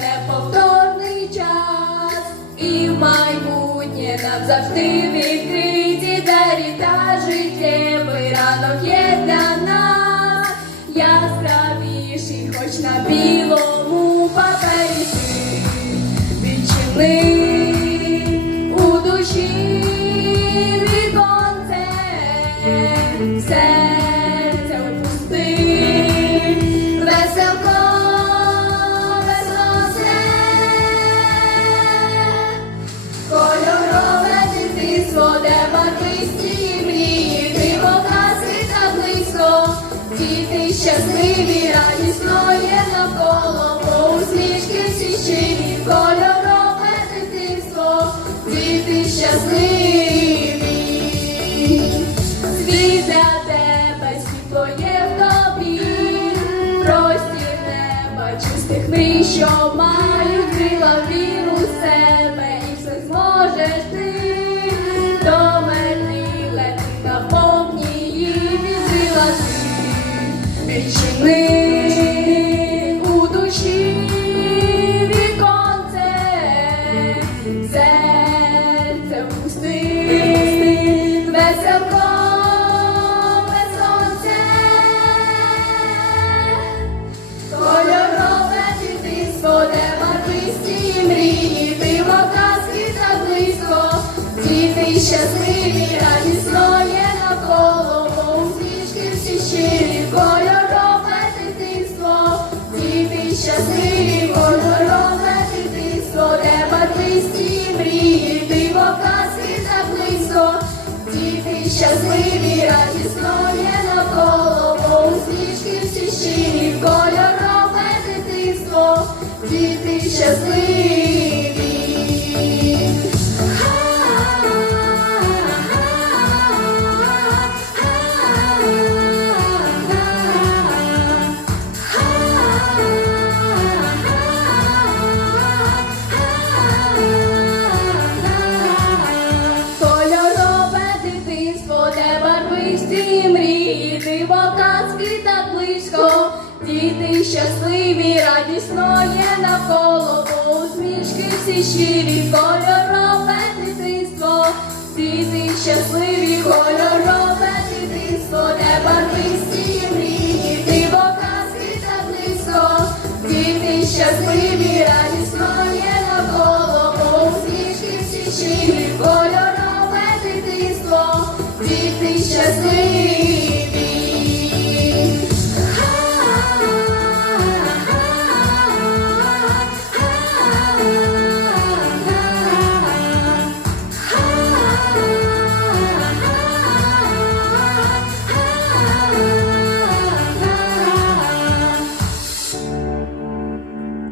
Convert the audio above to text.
Неповторний час, і майбутнє нам завжди відкриті двері та життєвий ранок є для нас. Яскравіший, хоч на білому папері. Ти відчини у душі віконце, серце щасливі, радісно навколо, по усмішки всі щирі, кольорове дитинство, діти щасливі. Відчини у душі віконце, серце пусти, веселко, сонце, кольорове дитинство, де барвисті мрії, диво казки так близько, діти щасливі, щасливі, радісно є навколо, бо усмішки всі щирі, кольорове дитинство, діти щасливі. Близько, діти щасливі, радісно є навколо, усмішки всі щирі, кольорове